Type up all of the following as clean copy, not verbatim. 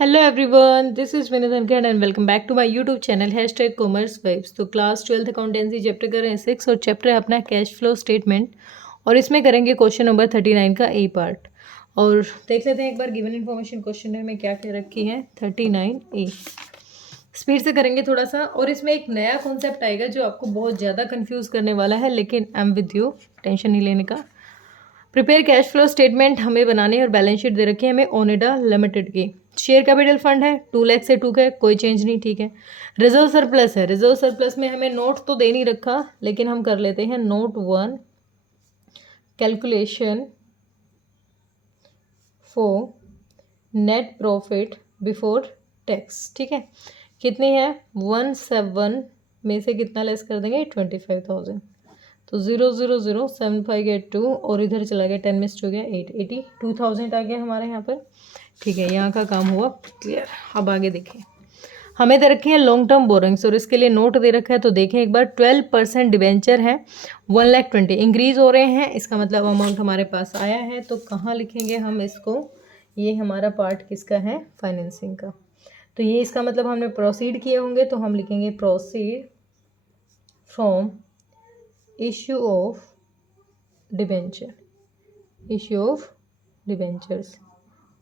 Hello everyone, this is Vineet Dhankhar and welcome back to my YouTube channel hashtag commerce vibes. तो class 12th accountancy chapter कर रहे हैं 6 और chapter है अपना कैश फ्लो स्टेटमेंट और इसमें करेंगे क्वेश्चन नंबर 39 का ए पार्ट। और देख लेते हैं एक बार गिवन इन्फॉर्मेशन क्वेश्चन में क्या क्या रखी है। 39 ए स्पीड से करेंगे थोड़ा सा, और इसमें एक नया कॉन्सेप्ट आएगा जो आपको बहुत ज़्यादा कन्फ्यूज़ करने वाला है, लेकिन I am with you, tension नहीं लेने का। प्रिपेयर कैश फ्लो स्टेटमेंट हमें बनाने और बैलेंस शीट दे रखी है हमें ओनिडा लिमिटेड की। शेयर कैपिटल फंड है 2 लाख से 2 का, कोई चेंज नहीं, ठीक है। रिजर्व सरप्लस है, रिजर्व सरप्लस में हमें नोट तो दे नहीं रखा, लेकिन हम कर लेते हैं note 1 calculation for net profit before tax, ठीक है। कितनी है 17 में से कितना लेस कर देंगे 25,000, तो 0,007,582 और इधर चला गया 10 मिस हो गया 82,000 आ गया हमारे यहाँ पर, ठीक है। यहाँ का काम हुआ क्लियर। अब आगे देखें, हमें दे रखे हैं लॉन्ग टर्म बोरिंग्स और इसके लिए नोट दे रखा है। तो देखें एक बार 12% डिवेंचर है 1,20,000 इंक्रीज हो रहे हैं, इसका मतलब अमाउंट हमारे पास आया है। तो कहाँ लिखेंगे हम इसको, ये हमारा पार्ट किसका है, फाइनेंसिंग का। तो ये इसका मतलब हमने प्रोसीड किए होंगे, तो हम लिखेंगे proceed from issue of debenture, issue of debentures.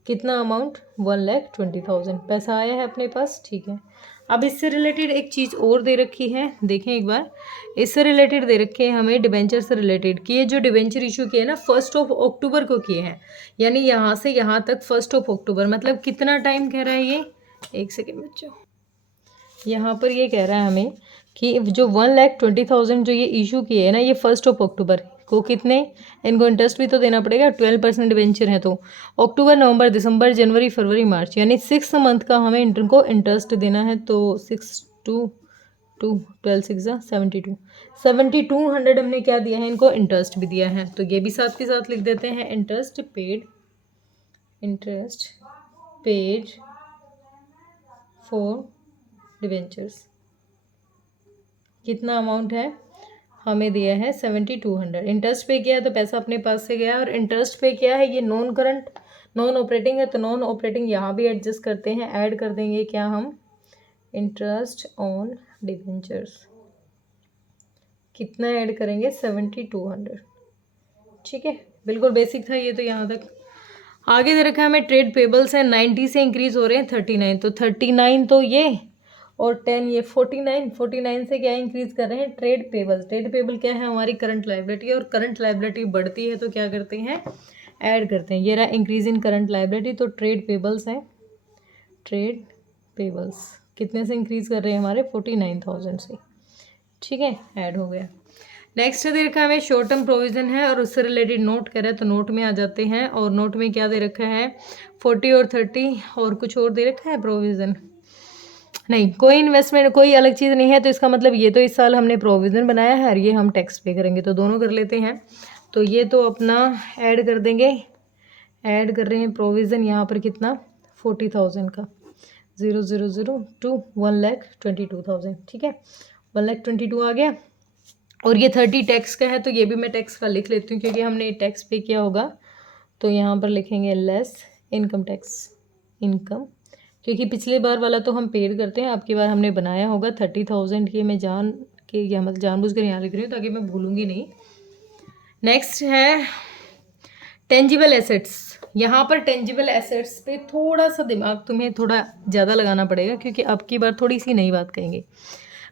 कितना अमाउंट 1,20,000 पैसा आया है अपने पास, ठीक है। अब इससे रिलेटेड एक चीज़ और दे रखी है, देखें एक बार। इससे रिलेटेड दे रखे हैं हमें डिबेंचर से रिलेटेड कि ये जो डिबेंचर इशू किए ना 1 अक्टूबर को किए हैं, यानी यहाँ से यहाँ तक 1 अक्टूबर, मतलब कितना टाइम कह रहा है ये, एक सेकेंड बच्चों। यहाँ पर ये कह रहा है हमें कि जो 1,20,000 जो ये इशू किए है ना, ये 1 अक्टूबर को कितने, इनको इंटरेस्ट भी तो देना पड़ेगा, 12% डिवेंचर है, तो अक्टूबर नवंबर दिसंबर जनवरी फरवरी मार्च, यानी 6 मंथ का हमें इनको इंटरेस्ट देना है। तो 6 2 2 12 6 7200 हमने क्या दिया है इनको, इंटरेस्ट भी दिया है। तो ये भी साथ के साथ लिख देते हैं, इंटरेस्ट पेड फॉर डिवेंचर्स। कितना अमाउंट है हमें दिया है 7,200। इंटरेस्ट पे किया है तो पैसा अपने पास से गया, और इंटरेस्ट पे किया है ये नॉन करंट नॉन ऑपरेटिंग है, तो नॉन ऑपरेटिंग यहाँ भी एडजस्ट करते हैं, ऐड कर देंगे क्या हम, इंटरेस्ट ऑन डिवेंचर्स। कितना ऐड करेंगे 7,200, ठीक है। बिल्कुल बेसिक था ये तो यहाँ तक। आगे दे रखा है हमें ट्रेड पेबल्स है 90 से इंक्रीज हो रहे हैं 39, तो 39 तो ये और 10 ये 49 से क्या इंक्रीज कर रहे हैं ट्रेड पेबल। ट्रेड पेबल क्या है, हमारी करंट लाइबिलिटी, और करंट लाइबिलिटी बढ़ती है तो क्या करते हैं, ऐड करते हैं। ये रहा इंक्रीज इन करंट लाइबिलिटी, तो ट्रेड पेबल्स है, ट्रेड पेबल्स कितने से इंक्रीज कर रहे हैं हमारे 49,000 से, ठीक है, ऐड हो गया। नेक्स्ट दे रखा है हमें शॉर्ट टर्म प्रोविजन है और उससे रिलेटेड नोट करे, तो नोट में आ जाते हैं, और नोट में क्या दे रखा है 40 और 30 और कुछ और दे रखा है प्रोविज़न, नहीं कोई इन्वेस्टमेंट कोई अलग चीज़ नहीं है। तो इसका मतलब ये तो इस साल हमने प्रोविज़न बनाया है और ये हम टैक्स पे करेंगे, तो दोनों कर लेते हैं। तो ये तो अपना ऐड कर देंगे, ऐड कर रहे हैं प्रोविज़न यहाँ पर कितना 40,000 का, 0,002 1,22,000, ठीक है, 1,22,000 आ गया। और ये 30 टैक्स का है, तो ये भी मैं टैक्स का लिख लेती हूँ क्योंकि हमने टैक्स पे किया होगा। तो यहाँ पर लिखेंगे लेस इनकम टैक्स, इनकम, क्योंकि पिछली बार वाला तो हम पेड करते हैं, अब की बार हमने बनाया होगा 30,000 की। मैं जान के या मतलब जानबूझ कर यहाँ लिख रही हूँ ताकि मैं भूलूंगी नहीं। नेक्स्ट है टेंजिबल एसेट्स। यहाँ पर टेंजिबल एसेट्स पे थोड़ा सा दिमाग तुम्हें थोड़ा ज़्यादा लगाना पड़ेगा, क्योंकि अब की बार थोड़ी सी नई बात कहेंगे।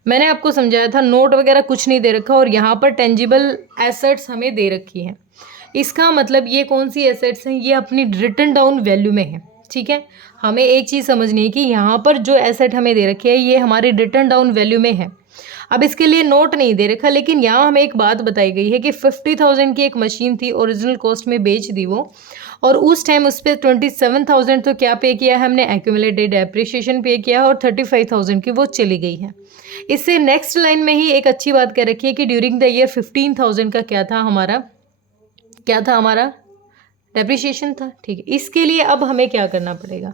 मैंने आपको समझाया था नोट वगैरह कुछ नहीं दे रखा, और यहाँ पर टेंजिबल एसेट्स हमें दे रखी है। इसका मतलब ये कौन सी एसेट्स हैं, ये अपनी रिटन डाउन वैल्यू में है, ठीक है। हमें एक चीज़ समझनी है कि यहाँ पर जो एसेट हमें दे रखी है ये हमारी रिटन डाउन वैल्यू में है। अब इसके लिए नोट नहीं दे रखा, लेकिन यहाँ हमें एक बात बताई गई है कि 50,000 की एक मशीन थी, ओरिजिनल कॉस्ट में बेच दी वो, और उस टाइम उस पर 27,000 तो क्या पे किया है हमने, एक्यूमुलेटेड डेप्रिसिएशन पे किया है, और 35,000 की वो चली गई है। इससे नेक्स्ट लाइन में ही एक अच्छी बात कह रखी है कि ड्यूरिंग द ईयर 15,000 का क्या था हमारा डेप्रिसिएशन था, ठीक है। इसके लिए अब हमें क्या करना पड़ेगा,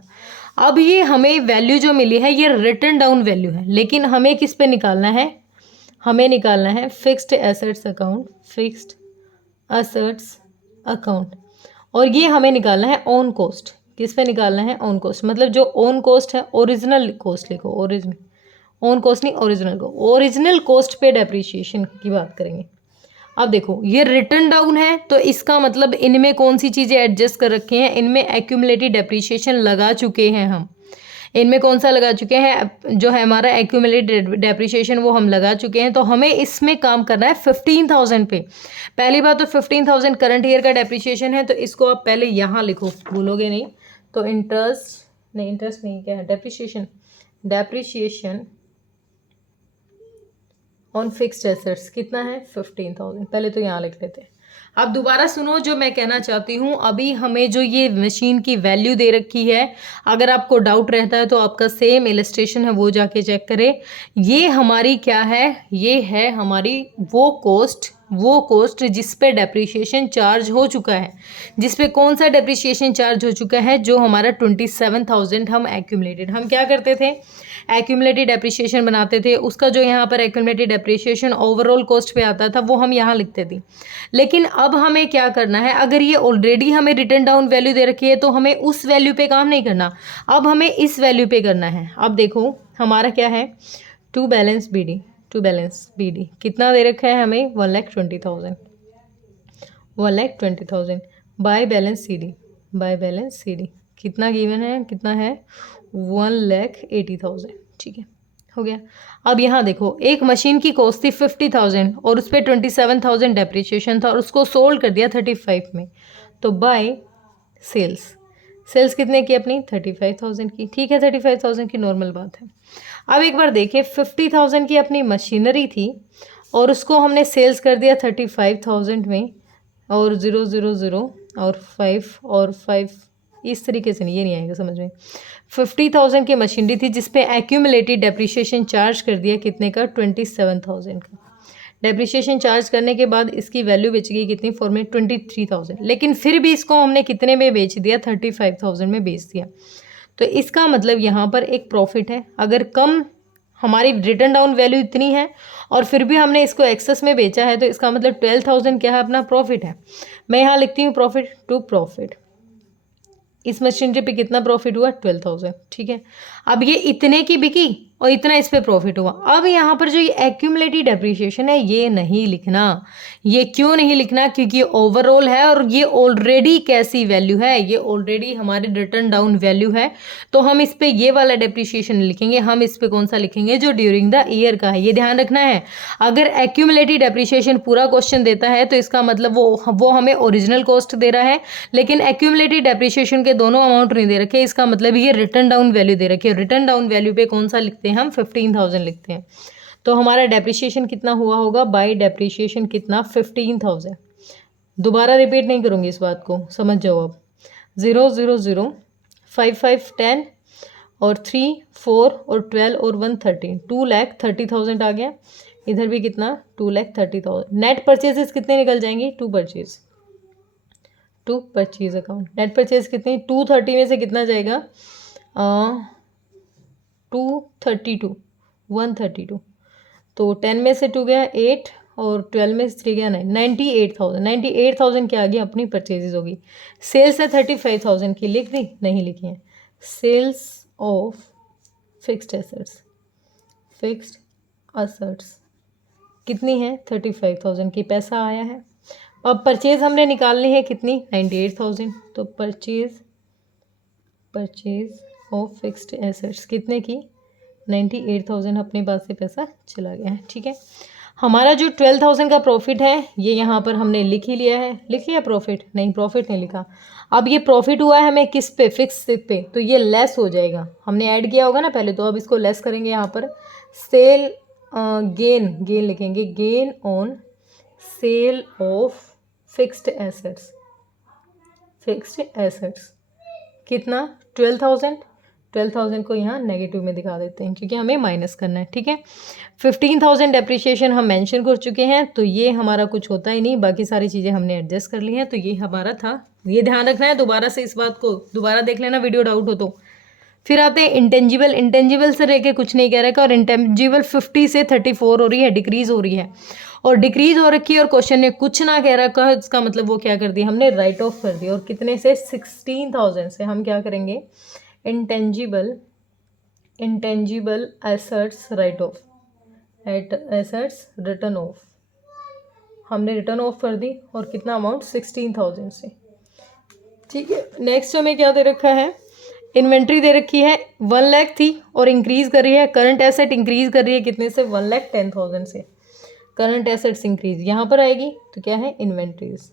अब ये हमें वैल्यू जो मिली है ये रिटन डाउन वैल्यू है, लेकिन हमें किस पे निकालना है, हमें निकालना है फिक्स्ड एसेट्स अकाउंट, और ये हमें निकालना है ऑन कॉस्ट। किस पे निकालना है, ऑन कॉस्ट, मतलब जो ऑन कॉस्ट है, ओरिजिनल कॉस्ट लिखो, ओरिजिनल, ऑन कॉस्ट नहीं ओरिजिनल को, ओरिजिनल कॉस्ट पे डेप्रिसिएशन की बात करेंगे। अब देखो ये रिटर्न डाउन है तो इसका मतलब इनमें कौन सी चीज़ें एडजस्ट कर रखे हैं, इनमें एक्यूमुलेटेड डेप्रिसिएशन लगा चुके हैं हम, इनमें कौन सा लगा चुके हैं, जो है हमारा एक्यूमुलेटेड डेप्रिसिएशन वो हम लगा चुके हैं। तो हमें इसमें काम करना है 15,000 पे। पहली बात तो 15,000 करंट ईयर का डेप्रिसिएशन है, तो इसको आप पहले यहाँ लिखो, भूलोगे नहीं। तो इंटरेस्ट नहीं क्या है, डेप्रिसिएशन ऑन फिक्स्ड एसेट्स कितना है 15,000, पहले तो यहाँ लिख लेते हैं। अब दोबारा सुनो जो मैं कहना चाहती हूँ, अभी हमें जो ये मशीन की वैल्यू दे रखी है, अगर आपको डाउट रहता है तो आपका सेम इलस्ट्रेशन है वो जाके चेक करें। ये हमारी क्या है, ये है हमारी वो कॉस्ट जिस पे डेप्रिसिएशन चार्ज हो चुका है, जिस पे कौन सा डेप्रिसिएशन चार्ज हो चुका है, जो हमारा 27,000 हम एक्यूमुलेटेड, हम क्या करते थे, एक्यूमुलेटेड डेप्रिसिएशन बनाते थे, उसका जो यहाँ पर एक्यूमुलेटेड डेप्रिसिएशन ओवरऑल कॉस्ट पे आता था वो हम यहाँ लिखते थे। लेकिन अब हमें क्या करना है, अगर ये ऑलरेडी हमें रिटर्न डाउन वैल्यू दे रखी है तो हमें उस वैल्यू पे काम नहीं करना, अब हमें इस वैल्यू पे करना है। अब देखो हमारा क्या है, टू बैलेंस बी डी कितना दे रखा है हमें, 1,20,000, 1,20,000 बाय बैलेंस सी डी कितना गिवन है, कितना है 1,80,000, ठीक है, हो गया। अब यहाँ देखो एक मशीन की कॉस्ट थी 50,000 और उस पर 27,000 डेप्रिसिएशन था और उसको सोल्ड कर दिया 35 में, तो बाय सेल्स कितने की अपनी 35,000 की, ठीक है, 35,000 की नॉर्मल बात है। अब एक बार देखिए 50,000 की अपनी मशीनरी थी और उसको हमने सेल्स कर दिया 35,000 में, और 000 और 5 इस तरीके से नहीं, ये नहीं आएगा समझ में। 50,000 की मशीनरी थी जिसपे एक्यूमुलेटेड डेप्रिसिएशन चार्ज कर दिया कितने का, 27,000 का। डेप्रिसिएशन चार्ज करने के बाद इसकी वैल्यू बेच गई कितनी, फॉर्म में 23,000, लेकिन फिर भी इसको हमने कितने में बेच दिया, 35,000 में बेच दिया। तो इसका मतलब यहाँ पर एक प्रॉफिट है। अगर कम हमारी रिटर्न डाउन वैल्यू इतनी है और फिर भी हमने इसको एक्सेस में बेचा है, तो इसका मतलब 12,000 क्या है, अपना प्रॉफिट है। मैं यहाँ लिखती हूँ प्रॉफिट टू प्रॉफिट, इस मशीनरी पे कितना प्रॉफिट हुआ, 12,000, ठीक है। अब ये इतने की बिकी और इतना इस पे प्रॉफिट हुआ। अब यहाँ पर जो ये एक्यूमुलेटेड डेप्रिसिएशन है ये नहीं लिखना, ये क्यों नहीं लिखना, क्योंकि ओवरऑल है और ये ऑलरेडी कैसी वैल्यू है, ये ऑलरेडी हमारी रिटर्न डाउन वैल्यू है। तो हम इस पे ये वाला डेप्रिसिएशन लिखेंगे, हम इस पे कौन सा लिखेंगे, जो ड्यूरिंग द ईयर का है। ये ध्यान रखना है, अगर एक्यूमुलेटेड डेप्रिसिएशन पूरा क्वेश्चन देता है तो इसका मतलब वो हमें ओरिजिनल कॉस्ट दे रहा है, लेकिन एक्यूमुलेटेड डेप्रिसिएशन के दोनों अमाउंट नहीं दे रखे, इसका मतलब ये रिटर्न डाउन वैल्यू दे रखी है। रिटर्न डाउन वैल्यू पे कौन सा लिखते हैं हम, 15,000 लिखते हैं। तो हमारा डेप्रिसिएशन कितना हुआ होगा, बाय डेप्रिसिएशन कितना, 15,000। दोबारा रिपीट नहीं करूंगी इस बात को, समझ जाओ अब। 000 5 5 10 और 3 4 और 12 और 1 13, 2,30,000 आ गया। इधर भी कितना, 2,30,000। नेट परचेजेस कितने निकल जाएंगे, to purchase account. Net purchase कितनी, 230 में से कितना जाएगा, 232, 132। तो 10 में से 2 गया 8 और 12 में से 3 गया 9, 98,000 क्या आ गई, अपनी परचेजेज होगी। सेल्स है 35,000 की, लिख दी, नहीं लिखी है। सेल्स ऑफ फिक्स्ड असेट्स कितनी है, 35,000 की, पैसा आया है। अब परचेज हमने निकालनी है कितनी, 98,000। तो परचेज ऑफ फिक्स्ड एसेट्स कितने की, 98,000, अपने पास से पैसा चला गया है, ठीक है। हमारा जो 12,000 का प्रॉफिट है ये यहाँ पर हमने लिख ही लिया है, लिख लिया प्रॉफिट, नहीं प्रॉफिट नहीं लिखा। अब ये प्रॉफिट हुआ है हमें किस पे, फिक्स पे, तो ये लेस हो जाएगा, हमने ऐड किया होगा ना पहले, तो अब इसको लेस करेंगे। यहाँ पर सेल गेन लिखेंगे, gain on sale of fixed assets कितना, 12,000 को यहाँ नेगेटिव में दिखा देते हैं क्योंकि हमें माइनस करना है, ठीक है। 15,000 डेप्रिसिएशन हम मेंशन कर चुके हैं, तो ये हमारा कुछ होता ही नहीं, बाकी सारी चीज़ें हमने एडजस्ट कर ली हैं। तो ये हमारा था, ये ध्यान रखना है, दोबारा से इस बात को दोबारा देख लेना, वीडियो डाउट हो तो फिर आते हैं इंटेंजिबल। इंटेंजिबल से लेके कुछ नहीं कह रखा और इंटेंजिबल 50 से 34 हो रही है, डिक्रीज हो रही है और डिक्रीज हो रखी है और क्वेश्चन ने कुछ ना कह रखा है, इसका मतलब वो क्या कर दिया हमने, राइट ऑफ कर दिया। और कितने से, 16,000 से हम क्या करेंगे, intangible assets right of, assets return of, हमने रिटर्न ऑफ कर दी और कितना अमाउंट, 16,000 से। ठीक है, नेक्स्ट हमें क्या दे रखा है, इन्वेंट्री दे रखी है 1 लाख थी और इंक्रीज कर रही है, करंट एसेट इंक्रीज कर रही है कितने से, 1,10,000 से। करंट एसेट्स इंक्रीज यहाँ पर आएगी तो क्या है, इन्वेंट्रीज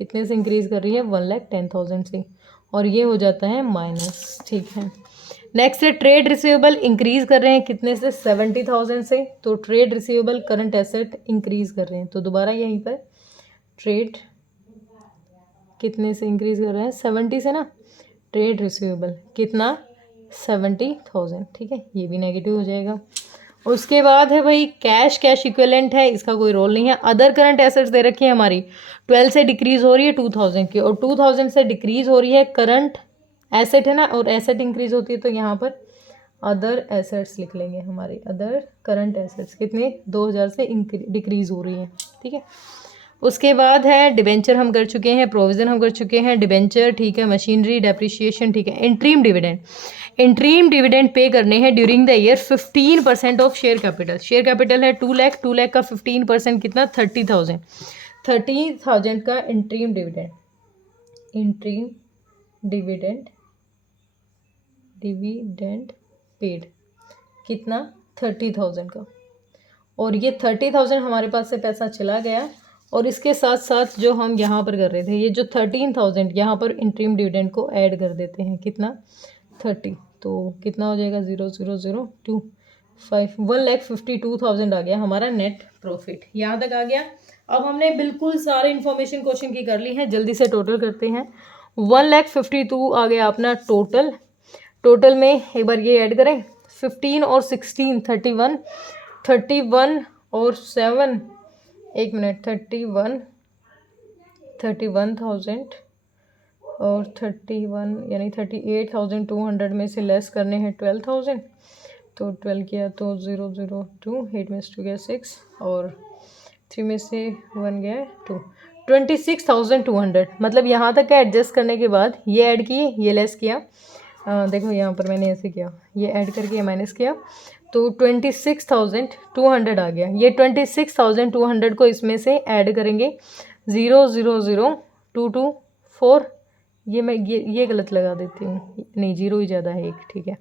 कितने से इंक्रीज कर रही है, 1,10,000 से और ये हो जाता है माइनस। ठीक है, नेक्स्ट है ट्रेड रिसीवेबल इंक्रीज कर रहे हैं कितने से, 70,000 से। तो trade receivable current asset increase कर रहे हैं, तो दोबारा यहीं पर ट्रेड कितने से इंक्रीज कर रहे हैं, 70 से ना। ट्रेड रिसीवेबल कितना, 70,000। ठीक है, ये भी नेगेटिव हो जाएगा। उसके बाद है भाई कैश इक्विवेलेंट है, इसका कोई रोल नहीं है। अदर करंट एसेट्स दे रखी है हमारी 12 से डिक्रीज हो रही है 2,000 की और 2,000 से डिक्रीज हो रही है करंट एसेट है ना, और एसेट इंक्रीज होती है तो यहाँ पर अदर एसेट्स लिख लेंगे हमारे। अदर करंट एसेट्स कितने, 2,000 से डिक्रीज हो रही है। ठीक है, उसके बाद है डिबेंचर हम कर चुके हैं, प्रोविज़न हम कर चुके हैं, डिबेंचर ठीक है, मशीनरी डेप्रिशिएशन ठीक है। इंट्रीम डिविडेंड पे करने हैं during the year 15% of share capital. Share capital है 2 लाख, 2 लाख का 15% कितना, 30,000 का इंट्रीम डिविडेंड पेड कितना, 30,000 का। और ये 30,000 हमारे पास से पैसा चला गया और इसके साथ साथ जो हम यहाँ पर कर रहे थे, ये जो 13,000 यहाँ पर इंट्रीम डिविडेंड को ऐड कर देते हैं, कितना, 30। तो कितना हो जाएगा, 0,002,5 1,52,000 आ गया हमारा नेट प्रॉफिट। यहाँ तक आ गया। अब हमने बिल्कुल सारे इन्फॉर्मेशन क्वेश्चन की कर ली है, जल्दी से टोटल करते हैं। 1,52,000 आ गया अपना टोटल में एक बार ये ऐड करें, 15 और 16 31 और 7 एक मिनट, 31,000 और 31 यानी 38,200 में से लेस करने हैं 12,000। तो 12 किया तो 0,002, 8 में से 2 गया 6 और 3 में से 1 गया 2, 26,200। मतलब यहाँ तक का एडजस्ट करने के बाद ये ऐड किए, ये लेस किया। देखो यहाँ पर मैंने ऐसे किया, ये ऐड करके ये माइनस किया तो 26,200 आ गया। ये 26,200 को इसमें से ऐड करेंगे 0,00224। ये मैं ये गलत लगा देती हूँ, नहीं 0 ही ज़्यादा है एक, ठीक है।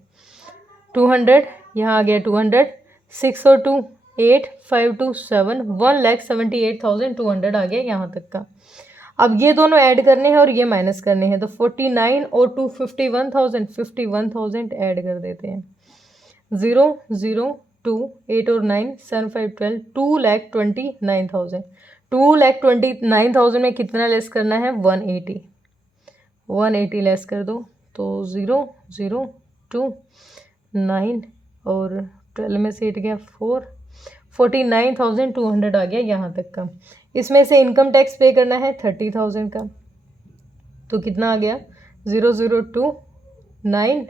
200 यहाँ आ गया 200, 6 और 2 8, 5 2 7, 1,78,200 आ गया यहाँ तक का। अब ये दोनों ऐड करने हैं और ये माइनस करने हैं, तो 49 और 2 51,000 ऐड कर देते हैं। 0 0 2 8 और 9 7 5 12, 2,29,000 में कितना लेस करना है, 180 लेस कर दो तो 0 0 2 9 और 12 में से 8 गया 4, 49,200 आ गया यहाँ तक का। इसमें से इनकम टैक्स पे करना है 30,000 का, तो कितना आ गया, 0,002 9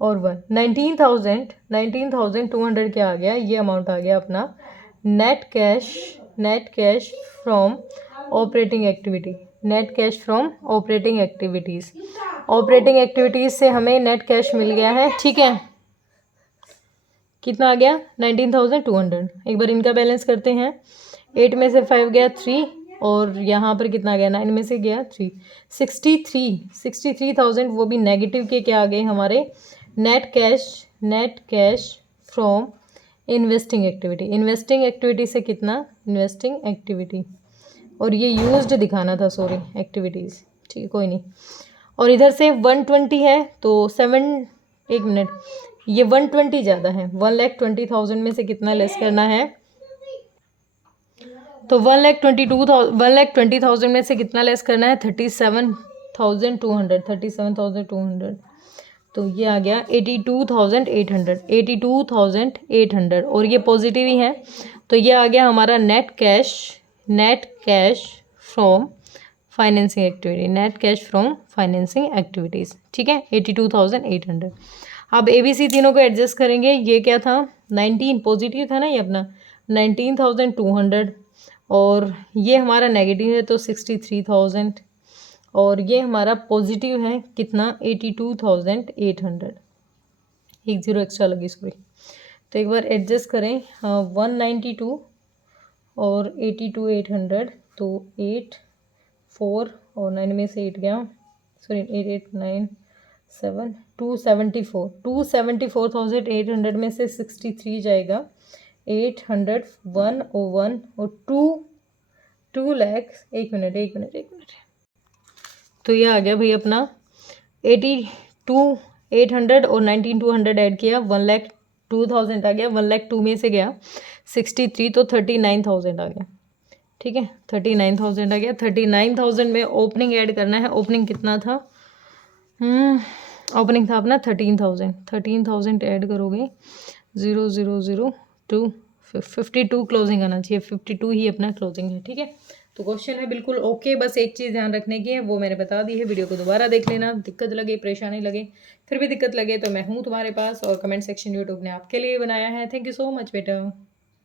और 1, 19,200 क्या आ गया, ये अमाउंट आ गया अपना net cash from operating activities से हमें नेट कैश मिल गया है। ठीक है, कितना आ गया, 19,200। एक बार इनका बैलेंस करते हैं, 8 में से 5 गया 3 और यहाँ पर कितना गया, 9 में से गया 3, 63,000 वो भी नेगेटिव के क्या आ गए हमारे, net cash from investing activity से कितना, इन्वेस्टिंग एक्टिविटी, और ये यूज्ड दिखाना था, सॉरी एक्टिविटीज़, ठीक है कोई नहीं। और इधर से 120 है तो 7 एक मिनट, ये 120 ज़्यादा है, 1,20,000 में से कितना लेस करना है, तो 1,20,000 में से कितना लेस करना है, 37,200। तो ये आ गया 82,800 और ये पॉजिटिव ही है, तो ये आ गया हमारा net cash financing activity, net cash from financing activities, ठीक है 82,800। अब ABC तीनों को एडजस्ट करेंगे। ये क्या था 19 पॉजिटिव था ना ये अपना 19,200 और ये हमारा नेगेटिव है तो 63,000 और ये हमारा पॉजिटिव है कितना 82,800, एक जीरो एक्स्ट्रा लगी सॉरी। तो एक बार एडजस्ट करें 192 और 82,800 तो 8 4 और 9 में से 8 गया सॉरी 8 8 9 7 274 274,800 में से 63 जाएगा 800 1 और 1 और 2 लाख। एक मिनट तो ये आ गया भाई अपना 82,800 और 19,200 ऐड किया 1,02,000 आ गया 1,02,000 में से गया 63 तो 39,000 आ गया, ठीक है 39,000 आ गया। 39,000 में ओपनिंग ऐड करना है। ओपनिंग कितना था ओपनिंग था अपना 13,000 ऐड करोगे 0,002 52 क्लोजिंग आना चाहिए 52 ही अपना क्लोजिंग है, ठीक है। तो क्वेश्चन है बिल्कुल ओके, बस एक चीज़ ध्यान रखने की है वो मैंने बता दी है। वीडियो को दोबारा देख लेना, दिक्कत लगे परेशानी लगे फिर भी दिक्कत लगे तो मैं हूँ तुम्हारे पास और कमेंट सेक्शन यूट्यूब ने आपके लिए बनाया है। थैंक यू सो मच बेटा।